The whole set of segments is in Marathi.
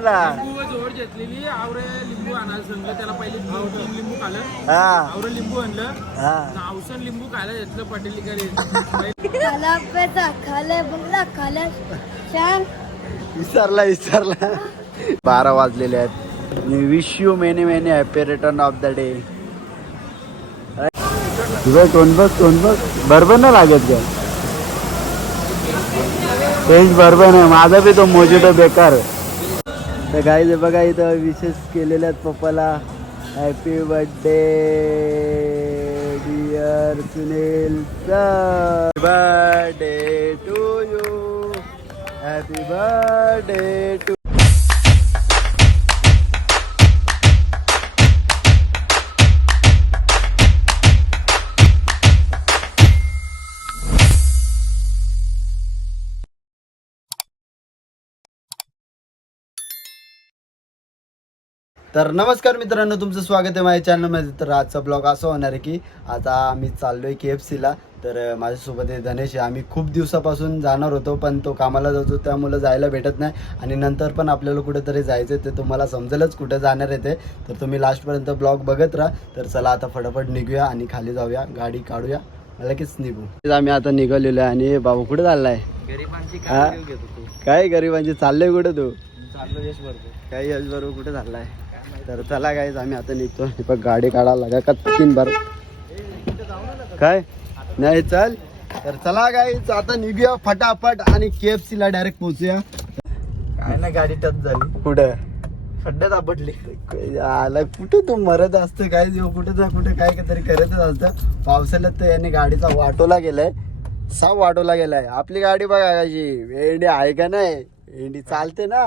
लिंबू जोड घेतलेली आवरे लिंबू आणायला सांगलं त्याला पहिले दोन तीन लिंबू खाल्लं. हा. आवरे लिंबू आणलं. हा. औषध लिंबू खायला घेतलं पटेली करे खाला पेचा खाले बंगला खाले. छान विसरला विसरला. बारा वाजलेले आहेत. Wish you many many happy return of the day तुझं तोंड बघ तोंड बघ. बरोबर नाही लागत का टेन्स बरोबर नाही माझा बी तो मोजिटो बेकार तर काही बघा इथं विशेष केलेल्यात आहेत पप्पाला. Happy birthday dear Sunil sir birthday to you happy birthday to तर नमस्कार मित्रांनो तुमचं स्वागत आहे माझ्या चॅनलमध्ये तर आजचा ब्लॉग असा होणार आहे की आता आम्ही चाललो आहे के एफ सीला तर माझ्यासोबत आहे धनेश आहे. आम्ही खूप दिवसापासून जाणार होतो पण तो कामाला जातो त्यामुळं जायला भेटत नाही. आणि नंतर पण आपल्याला कुठेतरी जायचं आहे ते तुम्हाला समजेलच कुठे जाणार आहे ते. तर तुम्ही लास्टपर्यंत ब्लॉग बघत राहा. तर चला आता फटाफट निघूया आणि खाली जाऊया. गाडी काढूया. लगेच निघू. आम्ही आता निघालेलो आहे आणि बाबू कुठे चाललाय? गरिबांची हा? काय काय गरीबांची? चाललंय कुठे तू? चाललो यश भरतो काही यश बरोबर कुठे झालाय तर चला गाईज आम्ही आता निघतो. बघ गाडी काढायला लागा का तीन बार काय? नाही चल. तर चला गाईज आता निघूया फटाफट आणि के एफ ला डायरेक्ट पोहोचूया. काय ना गाडी टच झाली. कुठं? खड्ड्यात आपटली आला कुठे तू मरत असतं काय कुठे जा कुठे काय तरी करतच असतं. पावसाळ्यात तर याने गाडीचा वाटोला गेलाय. साव वाटोला गेलाय. आपली गाडी बघा कशी. एंडी आहे का नाही? एंडी चालते ना.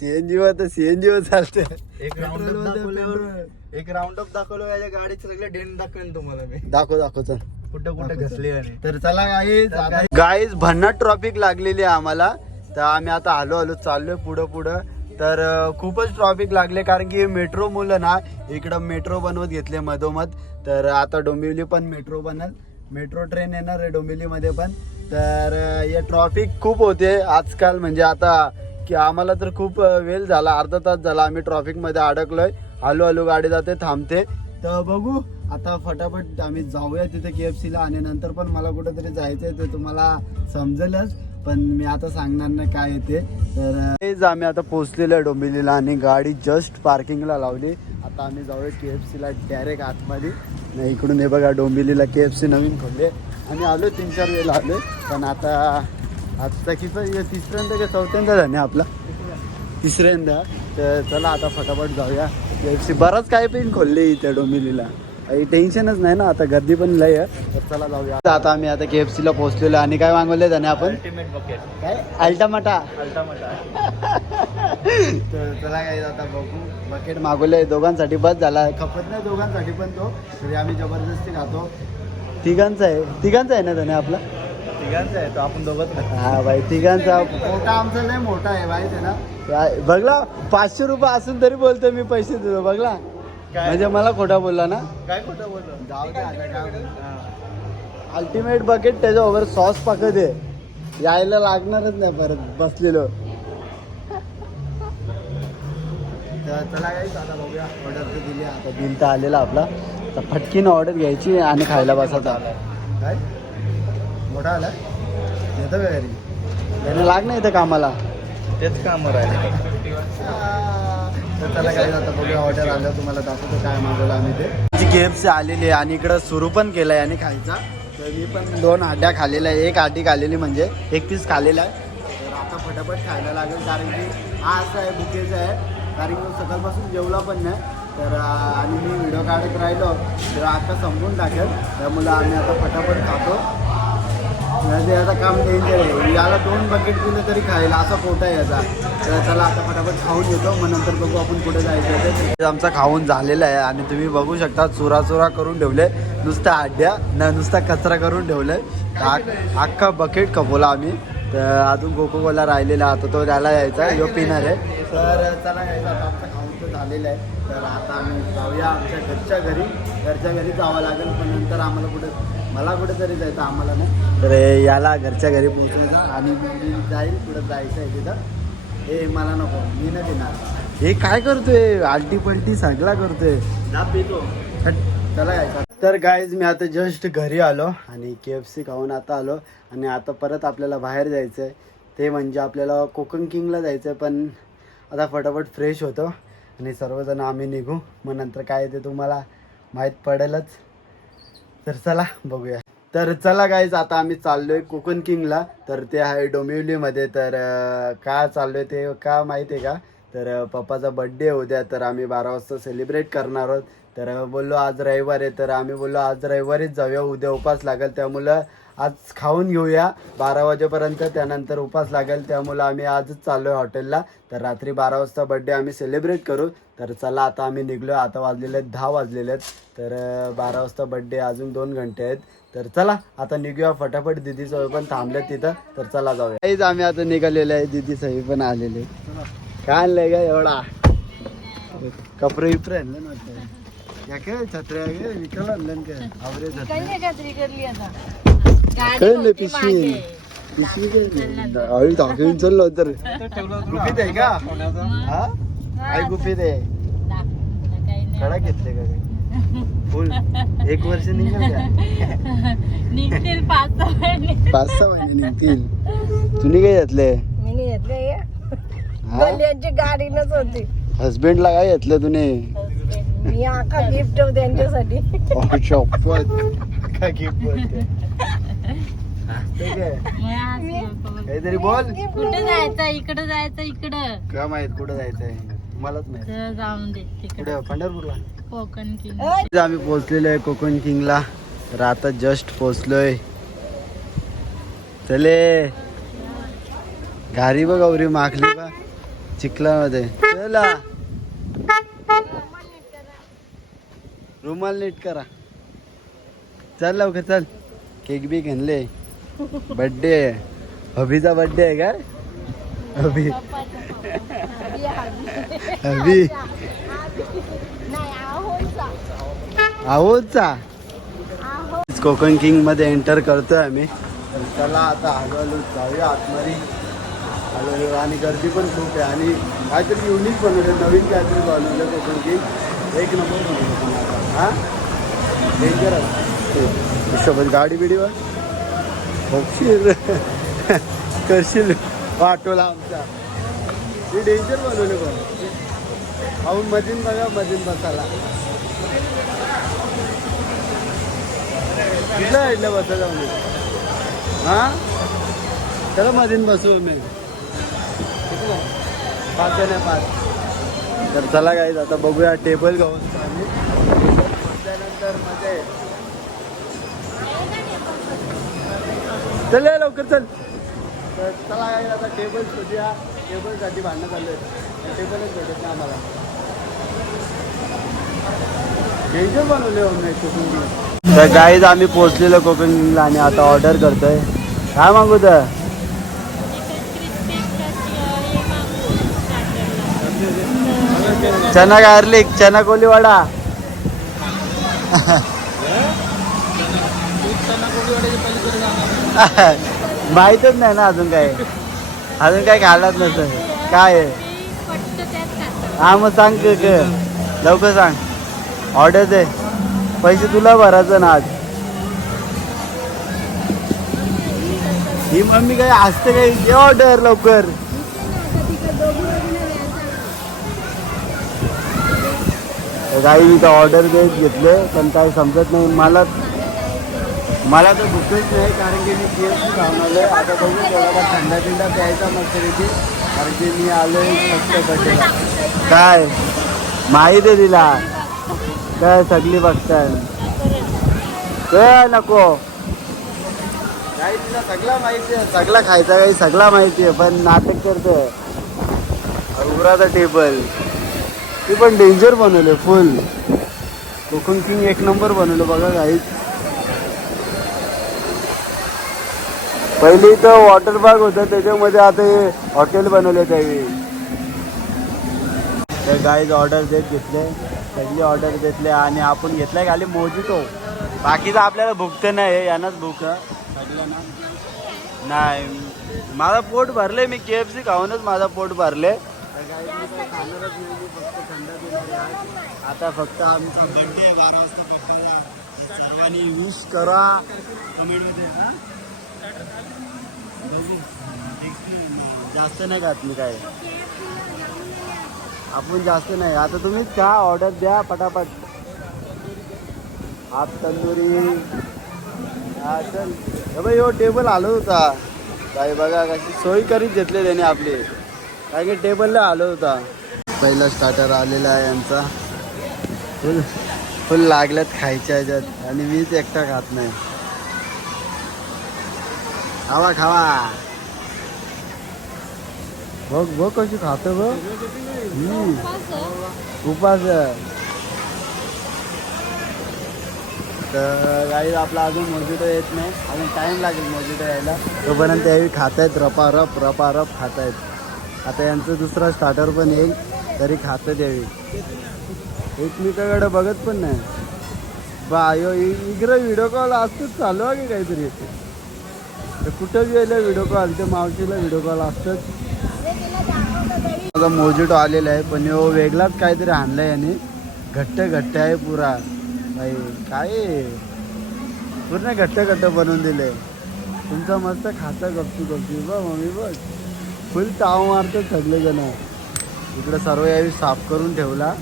सीएनजी वर तर सीएनजी वर चालते एक राऊंड पेट्रोल वर तर दाखवल्यावर पेट्रोल. एक राऊंड अप दाखवलं याच्या गाडीचे सगळे डेंट दाखवेन तुम्हाला मी. दाखव दाखव चल. कुठं कुठं घसले आणि. तर चला गाईज गाईज भन्नाट ट्रॉफिक लागलेली आहे आम्हाला. तर आम्ही आता आलो आलो चाललोय पुढं पुढं. तर अं, खूपच ट्रॉफिक लागले कारण की मेट्रो मुलं ना इकडं मेट्रो बनवत घेतले मधोमध. तर आता डोंबिवली पण मेट्रो बनल. मेट्रो ट्रेन येणार आहे डोंबिवलीमध्ये पण. तर अं, हे ट्रॉफिक खूप होते आजकाल. म्हणजे आता की आम्हाला तर खूप वेळ झाला. अर्धा तास झाला आम्ही ट्रॉफिकमध्ये अडकलोय. हळूहळू गाडी जाते थांबते. तर बघू आता फटाफट आम्ही जाऊया तिथे के एफ सीला आणि नंतर पण मला कुठेतरी जायचं आहे ते तुम्हाला समजेलच पण मी आता सांगणार नाही काय येते तर तेच आम्ही आता पोहोचलेलो आहे डोंबिवलीला आणि गाडी जस्ट पार्किंगला लावली. आता आम्ही जाऊया के एफ सीला डायरेक्ट आतमध्ये. नाही इकडून हे बघा डोंबिवलीला के एफ सी नवीन खोलले. आणि आलो तीन चार वेळेला आलो. पण आता आता किती तिसऱ्यांदा का चौथ्यांदा झाले आपला? तिसऱ्यांदा. तर चला आता फटाफट जाऊया. के एफ सी बराच काय पण खोलले इथे डोंबिवलीला. काही टेन्शनच नाही ना आता गर्दी पण लय आहे. चला जाऊया. आता आम्ही आता के एफ सीला पोहोचलेलो आहे. आणि काय मागवले त्याने आपण? काय? अल्टामाटा अल्टामटा तर चला काय आता बघू. बकेट मागवले दोघांसाठी बस झाला. खपत नाही दोघांसाठी पण तो. तरी आम्ही जबरदस्ती खातो. तिघांचा आहे. तिघांचा आहे ना त्याने आपला? तिघांचा आहे तो आपण दोघं हा बाई तिघांचा मोठा आमचा लय मोठा आहे माहिती आहे ना? काय- बघला पाचशे रुपये असून तरी बोलतो मी पैसे देतो बघला. काय? म्हणजे मला खोटा बोलला ना? काय खोटं बोललो? जाऊ दे आता काय अल्टिमेट बकेट त्याच्यावर सॉस पाकत आहे. यायला लागणारच नाही परत बसलेलो. तर चला काही आता बघूया. ऑर्डर तर दिली आता. बिल तर आलेला आपला. तर फटकीन ऑर्डर घ्यायची आणि खायला बसायचा काय? मोठा आला. येतो का घरी? त्याने लाग नाही इथं कामाला. तेच काम राहिले. तर चला काय आता बघूया ऑर्डर आलं तुम्हाला दाखवतो काय मागवलं आम्ही ते. गेम्स आलेली आहे आणि इकडं सुरू पण केलं आहे आणि खायचा. तर मी पण दोन हाड्या खाल्लेल्या आहे. एक हाडी खाल्लेली म्हणजे एक पीस खाल्लेला आहे. तर आता फटाफट खायला लागेल कारण की हा असा आहे बुकेचा आहे. कारण की सकाळपासून जेवला पण नाही. तर आणि मी व्हिडिओ काढत राहिलो. तर आता समजून टाकेल. त्यामुळे आम्ही आता फटाफट खातो. नाही आता काम डेंजर आहे. याला दोन बकेट दिलं तरी खायला असा पोटा आहे याचा. तर चला आता फटाफट खाऊन घेतो मग नंतर बघू आपण कुठे जायचं ते. आमचा खाऊन झालेला आहे आणि तुम्ही बघू शकता चुरा चुरा करून ठेवले. नुसता आड्या न नुसता कचरा करून ठेवलाय आ- अख्खा बकेट खपवला आम्ही. तर अजून कोको कोला राहिलेला आता तो त्याला यायचा यो पिणार आहे. तर चला यायचा. आता आमचा खाऊन तर झालेला आहे. तर आता आम्ही जाऊया आमच्या घरच्या घरी. घरच्या घरी जावं लागेल पण नंतर आम्हाला कुठे मला कुठेतरी जायचं आम्हाला नाही. तर याला घरच्या घरी पोहोचायचं आणि मी जाईल. पुढे जायचं आहे तिथं. ए मला नको. मी नाही देणार हे काय करतोय? आलटी पलटी सगळा करतोय. हट, चला काय तर गाईज मी आता जस्ट घरी आलो आणि के एफ सी खाऊन आता आलो आणि आता परत आपल्याला बाहेर जायचं आहे ते म्हणजे आपल्याला कोकण किंगला जायचं आहे पण आता फटाफट फ्रेश होतो आणि सर्वजण आम्ही निघू. मग नंतर काय ते तुम्हाला माहीत पडेलच. तर चला बघूया. तर चला गाईज आता आम्ही चाललोय कोकण किंगला. तर ते आहे डोंबिवलीमध्ये. तर अं, का चाललोय ते का माहिती आहे का? तर पप्पाचा बड्डे उद्या. तर आम्ही बारा वाजता सेलिब्रेट करणार आहोत. तर बोललो आज रविवार आहे. तर आम्ही बोललो आज रविवारीच जाऊया उद्या उपास लागेल. त्यामुळं आज खाऊन घेऊया. बारा वाजेपर्यंत त्यानंतर उपास लागेल. त्यामुळं आम्ही आजच चाललो आहे हॉटेलला. तर रात्री बारा वाजता बड्डे आम्ही सेलिब्रेट करू. तर चला आता आम्ही निघलो. आता वाजलेले आहेत दहा वाजलेले आहेत. तर बारा वाजता बड्डे अजून दोन घंटे आहेत. तर चला आता निघूया फटाफट. दिदी साहेब पण थांबले तिथं. तर चला जाऊया. काहीच आम्ही आता निघालेले आहे. दिदी साहेब पण आलेले काय आणलंय का एवढा? कपडे विपरे आणलं ना काय छत्र्या काय विकायला आणलं ना काय आवरे छत्र्या कळलं पिशवी पिशवी काय अळी टाकून चाललो तर गुपित आहे का हा काय गुपित आहे कडा घेतले का फुल एक वर्ष निघेल का निघतील पाच सहा महिने. पाच सहा महिने निघतील तुम्ही काय घेतले मी नाही घेतलं गाडीनच होती हसबेंडला काय घेतलं तुम्ही मी आका गिफ्ट त्यांच्यासाठी. शपथ काय काहीतरी बोल. कुठं जायचं इकडं जायचं इकडं. काय माहीत कुठं जायचंय? तुम्हालाच माहीत. तर जाऊन दे तिकडं. कुठे? पंढरपूरला? कोकण किंग. इथं आम्ही पोहोचलेलो आहे कोकण किंगला. तर आता जस्ट पोहोचलोय. चले. घारी बघ गौरी माखली बा चिखलामध्ये. चला. रुमाल नीट करा. चल लवकर चल. केक बी घेणले. बड्डे आहे. हबीचा बड्डे आहे का? हबी. हबी. आहोचा. कोकण किंगमध्ये एंटर करतोय आम्ही. चला आता हळूहळू जाऊया आतमध्ये. हळूहळू आणि गर्दी पण खूप आहे आणि काहीतरी युनिक बनवलं नवीन काहीतरी बनवलं कोकण किंग एक नंबर बनवलं आता हा? डेंजर गाडी बिडीवर बघशील. करशील. वाटोला आमचा. हे डेंजर बनवले पण अहो मधीन बघा मधीन बसायला. कुठल्या साईडला बसा जाऊन हा? त्याला मधीन बसू मी पाच नाही पाच तर चला काय आता बघूया टेबल घेऊन त्यानंतर मजा आहे चल ये लवकर चल. तर चला काय आता टेबल शोधूया. टेबलसाठी भांडणं चालू आहे टेबलच भेटत नाही आम्हाला. डेंजर बनवले नाही कोकण तर गाईज आम्ही पोहोचलेलो कोकणला आणि आता ऑर्डर करतोय. काय मागू तर चना गार्लिक चना कोलीवाडा. माहीतच नाही ना अजून काय. अजून काय खालाच नसतं काय आहे? हा मग सांग क- लवकर सांग. ऑर्डर दे. पैसे तुला भरायचं ना आज. ही मम्मी काय असते काय? ऑर्डर लवकर. गाई मी तर ऑर्डर देत घेतले पण काय समजत नाही. मला मला तर भूकच नाही कारण की मी पी एफ सी आलो आता बघू थोडाफार थंडा थंडा प्यायचा मस्तपैकी कारण की मी आलो फक्त काय? माहीत आहे तिला. काय सगळी बघताय. काय नको. काही तिला सगळा माहिती आहे. सगळा खायचा काही सगळा माहिती आहे पण नाटक करते उराचा टेबल मी पण डेंजर बनवले फुल कोकण किंग एक नंबर बनवलं बघा काही पहिली इथं वॉटर पार्क होतं त्याच्यामध्ये आता हे हॉटेल बनवले त्यावेळी. तर गाईज ऑर्डर देत घेतले. सगळी ऑर्डर घेतले आणि आपण घेतलाय खाली मोजितो बाकीचं आपल्याला भुकतं नाही यांनाच भूक. सगळ्यांना नाही माझं पोट भरले मी के एफ सी खाऊनच माझं पोट भरले आता फक्त आमचा बर्थडे आहे बारा वाजता पप्पाला सर्वांनी विश करा. कमेंटमध्ये बघू. जास्त नाही खात मी काय. आपण जास्त नाही. आता तुम्हीच खा ऑर्डर द्या पटापट. हाफ तंदुरी. चल. भाई हो टेबल आलो होता. काय बघा कशी सोय करीत घेतले त्याने आपली. काय की टेबलला आलो होता. पहिला स्टार्टर आलेला आहे यांचा. फुल फुल लागल्यात खायच्या ह्याच्यात. आणि मीच एकटा खात नाही. खावा खावा. बघ बघ कशी खातो बघ. उपास. तर काही आपला अजून मोजिटो येत नाही. अजून टाइम लागेल मोजिटो यायला. तोपर्यंत यावी खात आहेत रपा रप रपा रप खात आहेत आता यांचं दुसरा स्टार्टर पण येईल तरी खातं द्यावी. एकमेकाकडे बघत पण नाही. बायो इकडे व्हिडिओ कॉल असतोच चालू आहे की काहीतरी? तर कुठं बी यायला व्हिडिओ कॉल ते मावशीला व्हिडिओ कॉल असतोच. माझा मोजिटो आलेला आहे पण हो वेगळाच काहीतरी आणलाय याने. घट्ट घट्ट आहे पुरा. भाई काय? पूर्ण घट्ट घट्ट बनवून दिले तुमचा मस्त खातं गपचू गपचू बा मम्मी बघ फुल ताव मारतो सगळेजण इकडं सर्व यावेळी साफ करून ठेवला.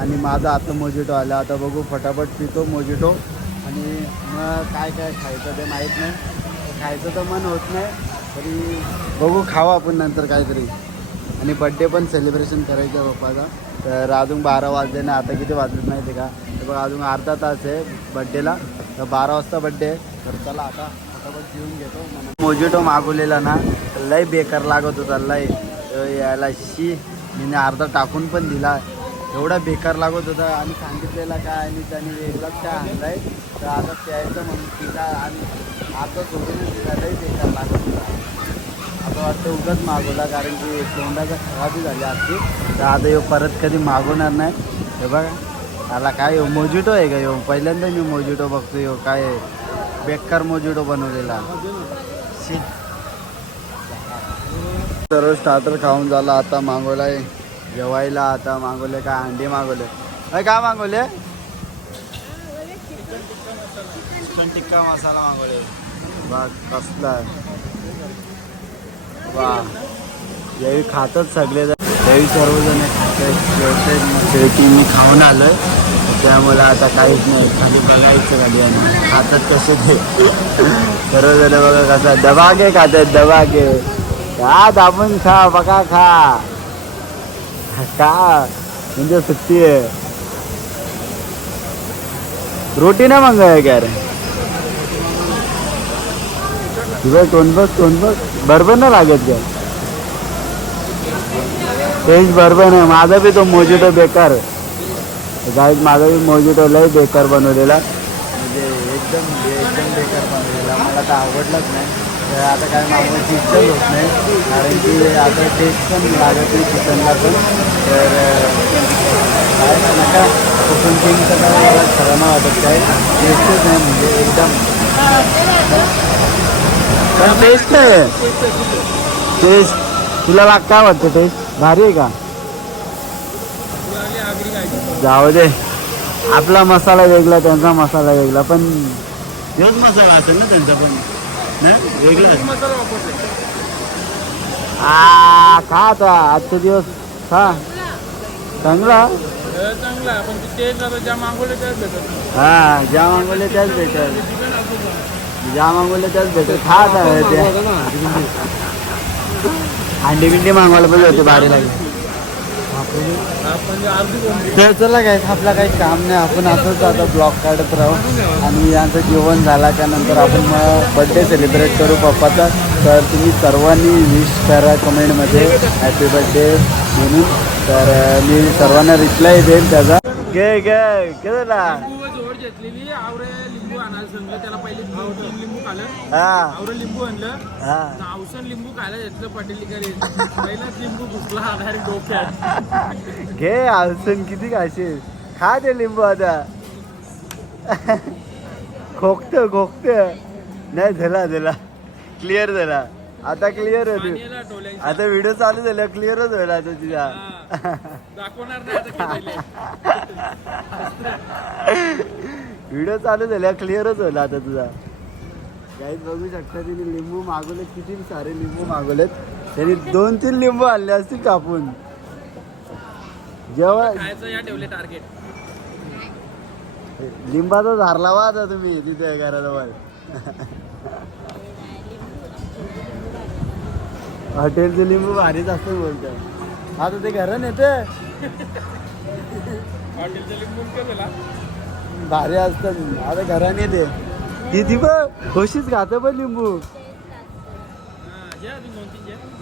आणि माझा आता मोजिटो आला. आता बघू फटाफट पितो मोजिटो. आणि मग काय काय खायचं ते माहीत नाही. खायचं तर मन होत नाही. तरी बघू खावा आपण नंतर काहीतरी. आणि बड्डे पण सेलिब्रेशन करायचं आहे पप्पाचा. तर अजून बारा वाजले ना. आता किती वाजलेत माहिती आहे का? तर बघा अजून अर्धा तास आहे बड्डेला तर बारा वाजता बड्डे आहे. तर चला आता घेऊन घेतो मोजिटो मागवलेला ना लय बेकार लागत होता लय तर याला शी मी अर्धा टाकून पण दिला. एवढा बेकार लागत होता आणि सांगितलेला काय आणि त्याने वेगळाच काय आणलाय. तर आता प्यायचं म्हणून तिला आणि आता सोडून तिला लय बेकार लागत होता. आता वाटतं उगाच मागवला कारण की तोंडाचा खराबी झाली आजची. तर आता येऊ परत कधी मागवणार नाही. हे बघा त्याला काय येऊ मोजिटो आहे का यो? पहिल्यांदा मी मोजिटो बघतो येऊ काय आहे? बेकार मोजिटो बनवलेला. सर्व स्टार्टर खाऊन झाला आता मागवलाय जेवायला आता मागवले काय अंडे मागवले. अय काय मागवले? चिकन टिक्का मसाला मागवले. बघ कसला वा यावेळी खातात सगळे सर्वजण शेवटी मी खाऊन आलोय. आता काहीच नाही. खाली बघायचं कसे ते. बघा खातात का दाबून खा, बघा खा. का म्हणजे सुट्टी आहे. रोटी ना मागवाय का रे? तुझं बरोबर नाही लागत का टेस्ट बरोबर नाही माझा बी तो मोजिटो बेकार गाईज माझा बी मोजिटो लय बेकार बनवलेला. म्हणजे एकदम एकदम बेकार बनवलेला. मला तर आवडलाच नाही. तर आता काय मागवायची इच्छाच होत नाही. कारण की आता टेस्ट पण लागत नाही चिकनला पण. तर काय नका कुठून तीनचं काय मला खरं नाही वाटत काय. टेस्टच नाही म्हणजे एकदम. पण टेस्ट आहे. टेस्ट तुला लाग काय वाटतं टेस्ट भारी आहे का? जाऊ दे. आपला मसाला वेगळा त्यांचा मसाला वेगळा पण तोच मसाला असेल ना त्यांचा पण. नाही वेगळा. आ खा आता आजचे दिवस खा. चांगला? हे चांगला पण ते ज्या मागवले त्याच भेटत हा ज्या मागवले त्याच भेटल ज्या मागवले त्याच भेटल खा आता ते. अंडी बिंडी मागवायला पण होते भारी लागले म्हणजे तर चला काय आपला काही काम नाही. आपण असंच आता ब्लॉग काढत राहू. आणि यांचं जेवण झाल्याच्यानंतर आपण मग बड्डे सेलिब्रेट करू पप्पाचा. तर तुम्ही सर्वांनी विश करा कमेंटमध्ये हॅपी बड्डे म्हणून. तर मी सर्वांना रिप्लाय देईन त्याचा. घे घे केला लिंबू आणायला सांगलं त्याला पहिले हा. आणलं हा. लिंबू खायला घेतलं पहिलाच लिंबू घुसला डायरेक्ट डोक्यात. घे आलसन किती खाशील? खा ते लिंबू आता. खोकत खोकत. नाही झाला झाला. क्लिअर झाला. आता क्लिअर होते. पाण्याला डोळ्यांच्या आता व्हिडिओ चालू झाला क्लिअरच होईल आता तुझा. दाखवणार नाही आता. व्हिडिओ चालू झाल्या क्लिअरच होईल आता तुझा. काहीच बघू शकता तिने लिंबू मागवले किती सारे लिंबू मागवलेत. त्यांनी दोन तीन लिंबू आणले असतील कापून. जेव्हा ठेवले टार्गेट लिंबाचा झार लावा आता तुम्ही तिथे घराजवळ. हॉटेलचे लिंबू भारीच असतं बोलतात आता ते घरात येते हॉटेलचं लिंबू केलेला भारी असतात आता घराने ती ती बघ कशीच खाते पण लिंबू. हा.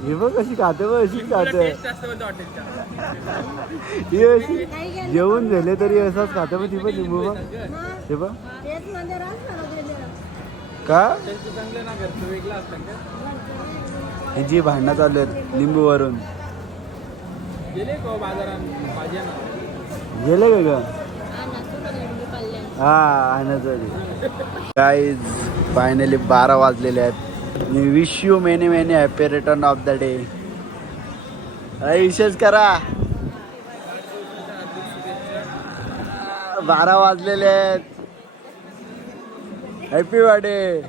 ही बघ कशी खाते बघ अशीच खाते. हॉटेलच्या. ही अशी जेवण झाले तरी असाच खाते पण ती पण लिंबू बघ. ते बघ. म्हणजे. का ह्यांची भांडणं चालू आहेत लिंबूवरून. गेले का हो गेले का ग? हा आणायचं गाईज फायनली बारा वाजलेले आहेत. मी wish you many many happy return of the day विशेष करा. बारा वाजलेले आहेत. हॅपी बर्थडे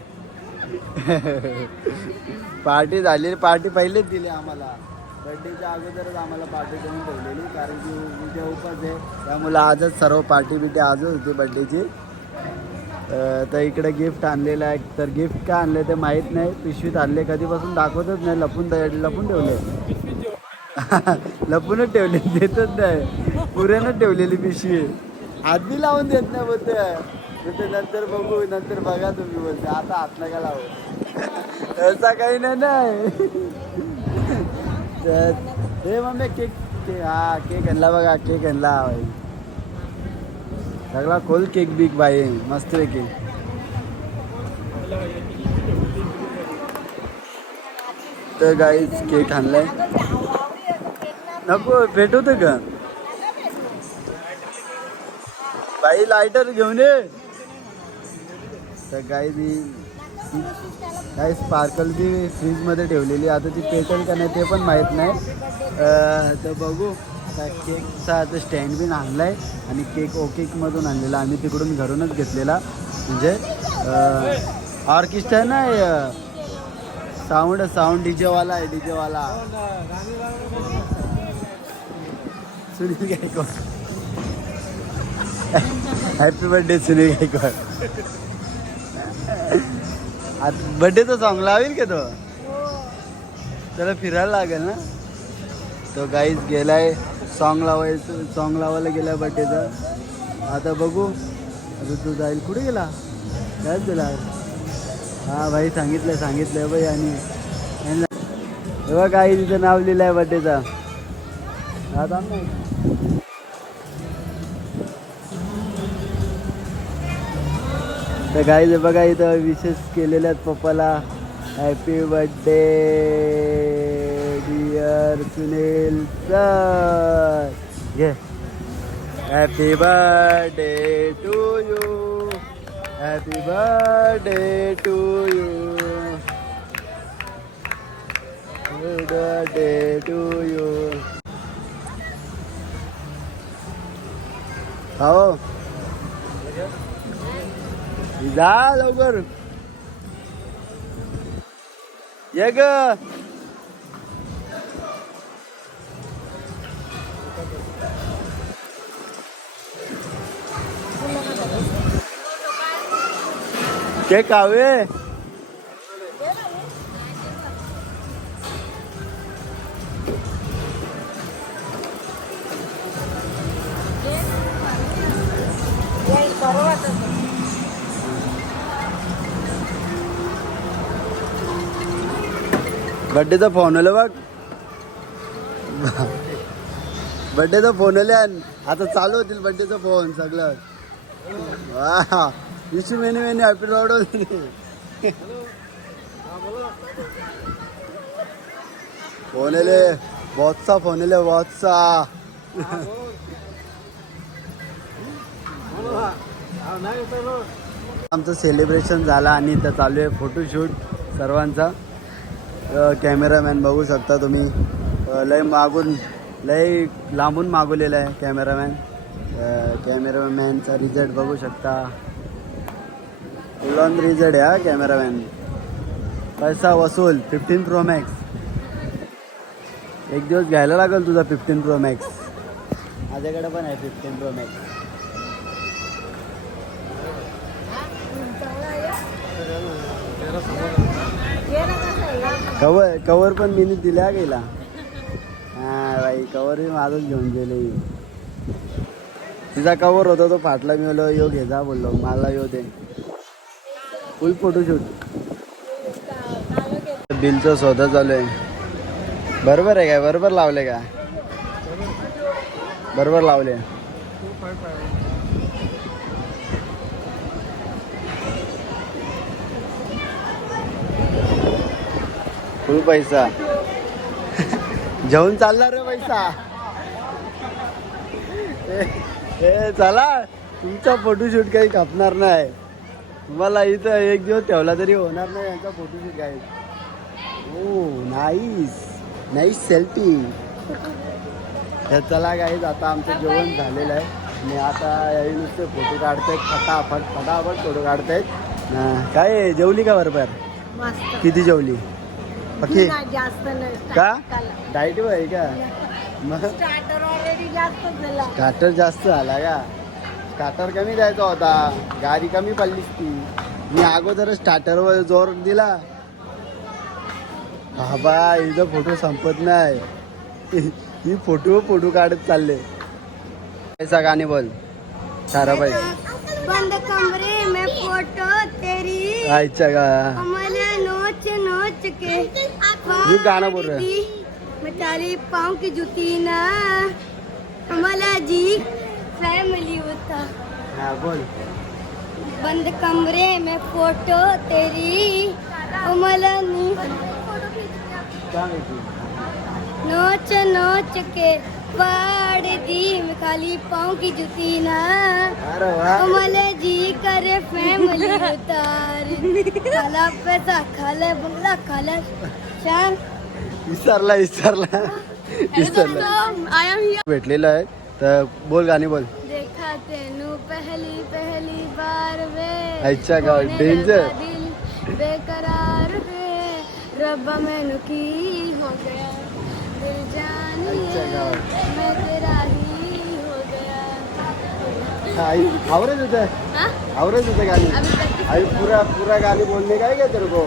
पार्टी झाली पार्टी पहिलेच दिली आम्हाला. बर्थडेच्या अगोदरच आम्हाला पार्टी देऊन ठेवलेली कारण की उद्या उपास आहे. त्यामुळे आजच सर्व पार्टी बिटी आजच होती बर्थडेची तर इकडे गिफ्ट आणलेलं आहे. तर गिफ्ट का आणले ते माहीत नाही. पिशवीत आणले कधीपासून दाखवतच नाही. लपून लपून ठेवले. लपूनच ठेवले. देतच नाही. पुऱ्यानंच ठेवलेली पिशवी. आधी लावून देत नाही बोलते बोलते नंतर बघू नंतर बघा तुम्ही बोलते आता हात नका लावू. तसा काही नाही. ते तर हे मम्मी केक केक हा केक आणला बघा केक आणला. बाई सगळा खोल केक बिक बाई. मस्त आहे केक. तर गाईच केक आणलाय. नको भेटवत का? बाई लायटर घेऊन ये. तर गाई बी काही स्पार्कल बी फ्रीजमध्ये ठेवलेली. आता ती पेटेल का नाही ते पण माहीत नाही. तर बघू. त्या केकचा आता स्टँड बी आणला आहे आणि केक ओ केकमधून आणलेला. आम्ही तिकडून घरूनच घेतलेला. म्हणजे ऑर्केस्ट्रा आहे ना साऊंड साऊंड डीजेवाला आहे डीजेवाला Sunil Gaikwad. Happy birthday Sunil Gaikwad. बर्थडेचं song लावेल का तो? त्याला फिरायला लागेल ना? तो गाईच गेलाय सॉंग लावायचं सॉंग लावायला गेला बर्थडेचा आता बघू. आता तू जाईल. कुठे गेला? कायच तुला हा भाई सांगितलं सांगितलं बाई आणि यांना- हे बघ आई तिचं नाव लिहिलं आहे बर्थडेचा आता नाही तर गाईज बघा इथं विशेष केलेल्या आहेत पप्पाला. Happy birthday dear Sunil sir घे happy birthday to you happy birthday to you birthday to you हो जा लवकर. ये ग. के केक हवे बड्डेचा फोन आला बघ. बड्डेचा फोन आले आता चालू होतील बड्डेचा फोन सगळं. वा wish you many many happy road phone आले. बॉसचा फोन आले. बॉसचा आमचं सेलिब्रेशन झालं आणि इथं चालू आहे फोटोशूट सर्वांचा. कॅमेरामॅन बघू शकता तुम्ही. लय मागून लय लांबून मागवलेला आहे कॅमेरामॅन कॅमेरामॅनचा रिझल्ट बघू शकता. लॉन रिझल्ट आहे हा कॅमेरामॅन पैसा वसूल फिफ्टीन प्रो मॅक्स एक दिवस घ्यायला लागेल तुझा फिफ्टीन प्रो मॅक्स माझ्याकडे पण आहे fifteen Pro Max cover cover पण मी दिल्या गेला. हा बाई कवर मी माझंच घेऊन गेले. तिचा कवर होता तो फाटला. मी बोललो यो घेजा बोललो. मला यो दे. फुल फोटोशूट बिलचं स्वतः चालू आहे. बरोबर आहे काय? बरोबर लावले का? बरोबर लावले. फुल पैसा. जेवून चालला रे पैसा. ए, चला तुमचा फोटोशूट काही कापणार नाही. तुम्हाला इथं एक दिवस ठेवला तरी होणार नाही यांचा फोटोशूट काय ओ नाईस नाईस सेल्फी तर चला गाईज आता आमचं जेवण झालेलं आहे. आणि आता हे नुसते फोटो काढतायत फटाफट फटाफट फोटो काढतायत. काय जेवली का बरोबर? किती जेवली? ओके जास्त नाही. का? डाईट आहे का? मग? स्टार्टर ऑलरेडी जास्त झाला. स्टार्टर जास्त झाला का? स्टार्टर कमी द्यायचा होता. गाडी कमी पडलीस ती. मी अगोदर स्टार्टरवर जोर दिला. बाबा इथं फोटो संपत नाही. ही फोटो फोटो काढत चालले. ऐसा गाणी बोल. सारा बंद कमरे में फोटो तेरी. आयच्या का नोच के ये गाना बोल रहे हैं। मैं पाँव की जूती ना कमला जी फैमिली होता। हाँ बोल। बंद कमरे में फ़ोटो तेरी काय नोच नोच के पाड़ दी मैं खाली पाँव की जूती ना। कमल जी करे फैमिली उतार। खाला पैसा खाला बंगला खाला शान। विसरला विसरला विसरला भेटलेलं आहे तर बोल गाणी बोल। देखा तेनू पहली पहली बार वे। अच्छा. लगा दिल बेकरार वे रब्बा मैनू की हो गया। आई आवरत होतं हाँ? होतं गाणी अभी अभी पूरा पूरा गाने बोलने का है क्या तेरे को?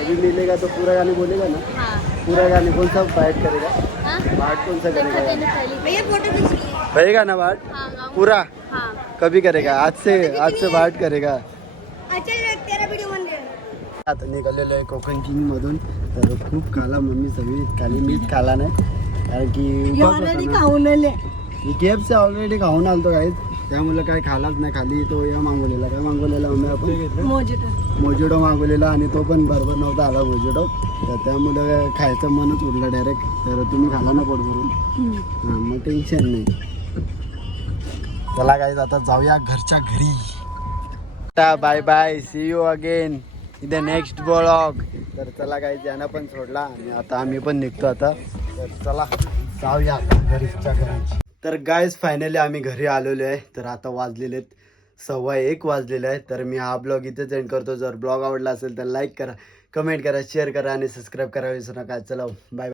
अभी मिलेगा तो पूरा गाने बोलेगा ना? हाँ। पूरा गाने कौन सा फाइट करेगा? हाँ? पार्ट कौन सा करेगा? भैया फ़ोटो रहेगा ना बाट हाँ पूरा? हाँ। कभी करेगा? आज से आज से बाट करेगा। अच्छा आता निघालेलो आहे कोकण किंग मधून तर खूप खाला मम्मी सगळी खाली मीच खाला नाही कारण की केफचे ऑलरेडी खाऊन आलतो काहीच त्यामुळे काय खालाच नाही. खाली तो या मागवलेला. काय मागवलेला आपण? मोजिडो मागवलेला आणि तो पण बरोबर नव्हता आला मोजिडो तर त्यामुळे खायचं मनच उरलं डायरेक्ट तर तुम्ही खाला ना पोट भरून. हां मग टेन्शन नाही. चला गाईज आता जाऊया घरच्या घरी. Bye bye see you again इथे नेक्स्ट ब्लॉग तर चला काही यांना पण सोडला आणि आता आम्ही पण निघतो आता. तर चला जाऊया आता घरीच्या घरी तर गायज फायनली आम्ही घरी आलेलो आहे. तर आता वाजलेले आहेत सव्वा एक वाजलेलं आहे. तर मी हा ब्लॉग इथेच एंड करतो. जर ब्लॉग आवडला असेल तर लाईक करा कमेंट करा शेअर करा आणि सबस्क्राईब करा विसरू नका. चला बाय